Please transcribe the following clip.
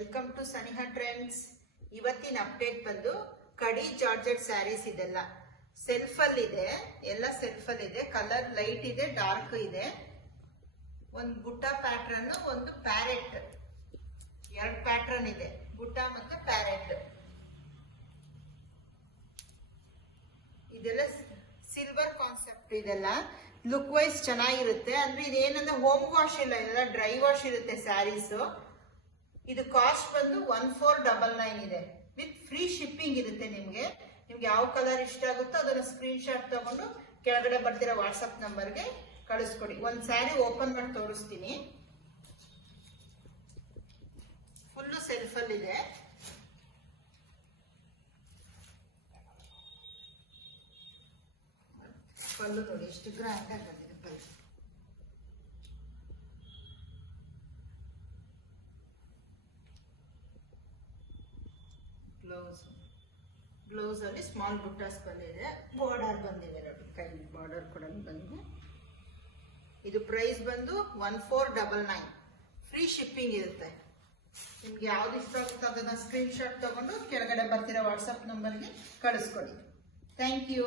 Welcome to Saniha trends. ಇವತ್ತಿನ update ಬಂದು ಕಡಿ ಜಾರ್ಜೆಟ್ ಸ್ಯಾರೀಸ್ ಇದೆಲ್ಲ ಸೆಲ್ಫ್ ಅಲ್ಲಿ ಇದೆ, ಎಲ್ಲ ಸೆಲ್ಫ್ ಅಲ್ಲಿ ಇದೆ. ಕಲರ್ ಲೈಟ್ ಇದೆ, ಡಾರ್ಕ್ ಇದೆ. ಒಂದು ಬುಟ್ಟ ಪ್ಯಾಟ್ರನ್, ಒಂದು ಪ್ಯಾರೆಟ್, ಎರಡು ಪ್ಯಾಟ್ರನ್ ಇದೆ, ಬುಟ್ಟ ಮತ್ತೆ ಪ್ಯಾರೆಟ್. ಇದೆಲ್ಲ ಸಿಲ್ವರ್ ಕಾನ್ಸೆಪ್ಟ್. ಇದೆಲ್ಲ ಲುಕ್ ವೈಸ್ ಚೆನ್ನಾಗಿರುತ್ತೆ. ಅಂದ್ರೆ ಇದೇನಂದ್ರೆ ಹೋಮ್ ವಾಶ್ ಇಲ್ಲ, ಇದೆಲ್ಲ ಡ್ರೈ ವಾಶ್ ಇರುತ್ತೆ ಸ್ಯಾರೀಸ್. ಇದು ಕಾಸ್ಟ್ ಬಂದು 1499 ಇದೆ. ವಿತ್ ಫ್ರೀ ಶಿಪ್ಪಿಂಗ್ ಇರುತ್ತೆ. ನಿಮ್ಗೆ ಯಾವ ಕಲರ್ ಇಷ್ಟ ಆಗುತ್ತೋ ಅದನ್ನ ಸ್ಕ್ರೀನ್ ಶಾಟ್ ತಗೊಂಡು ಕೆಳಗಡೆ ಬರ್ತಿರೋ ವಾಟ್ಸಪ್ ನಂಬರ್ಗೆ ಕಳಿಸ್ಕೊಡಿ. ಒಂದ್ ಸ್ಯಾರಿ ಓಪನ್ ಮಾಡಿ ತೋರಿಸ್ತೀನಿ. ಫುಲ್ ಸೆಲ್ಫ್ ಅಲ್ಲಿ ಇದೆ. ಪಲ್ಲು ನೋಡಿ ಎಷ್ಟು ಗ್ರ್ಯಾಂಡ್ ಆಗಿ ಬಂದಿದೆ ಪಲ್ಲು. ಬ್ಲೌಸ್ ಅಲ್ಲಿ ಸ್ಮಾಲ್ ಬುಟ್ಟಾಸ್ ಬಂದಿದೆ, ಬಾರ್ಡರ್ ಬಂದಿದೆ ನೋಡಿ, ಕೈ ಬಾರ್ಡರ್ ಕೂಡ ಬಂದಿದೆ. ಇದು ಪ್ರೈಸ್ ಬಂದು 1499. ಫ್ರೀ ಶಿಪ್ಪಿಂಗ್ ಇರುತ್ತೆ. ನಿಮ್ಗೆ ಯಾವ್ದು ಇಷ್ಟ ಆಗುತ್ತೋ ಅದನ್ನ ಸ್ಕ್ರೀನ್ ಶಾಟ್ ತಗೊಂಡು ಕೆಳಗಡೆ ಬರ್ತಿರೋ ವಾಟ್ಸಪ್ ನಂಬರ್ಗೆ ಕಳಿಸ್ಕೊಡಿ. Thank you.